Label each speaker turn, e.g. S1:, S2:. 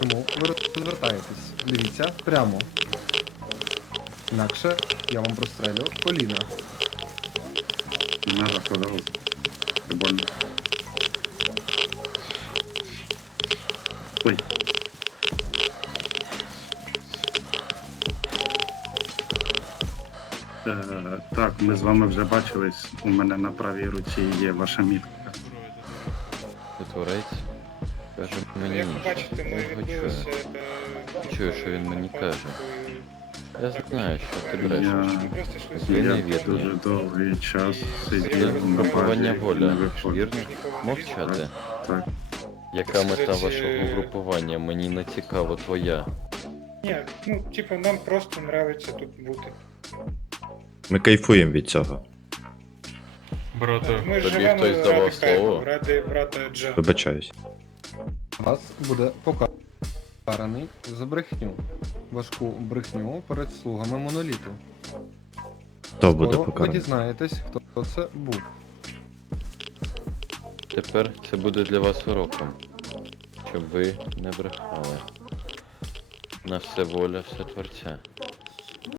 S1: Тому ви розвертаєтесь. Дивіться прямо. Інакше я вам прострелю коліна.
S2: Не надо, пожалуйста. Це больно. Ой. Так, ми з вами вже бачились. У мене на правій руці є ваша мітка.
S3: Творець каже мені
S4: Як ви
S3: ніч.
S4: бачите, ми
S3: Я його
S4: відбулися...
S3: чую. Чую, що він мені каже. Я знаю, що ти брешеш.
S4: Ми просто йшли
S3: Я
S4: собі.
S3: не
S2: Я
S3: вірю.
S2: дуже довгий час
S3: Це
S2: сидів на
S3: групування
S2: базі,
S3: воля.
S2: не виходив.
S3: Вірно? Мовчати.
S2: Так,
S3: Яка мета
S4: Сказати,
S3: вашого групування? Мені не цікаво твоя.
S4: Ні, ну, типу, нам просто нравиться тут бути.
S5: Ми кайфуємо від цього.
S6: Брате,
S4: Ми
S3: тобі
S4: живемо
S3: хтось давав
S4: ради кайфу,
S3: слово?
S4: ради брата Джа.
S5: Вибачаюсь.
S1: Вас буде покараний за брехню. Важку брехню перед слугами моноліту.
S5: Хто буде
S1: Скоро ви
S5: покараний?
S1: дізнаєтесь, хто це був.
S3: Тепер це буде для вас уроком. Щоб ви не брехали. На все воля, все творця.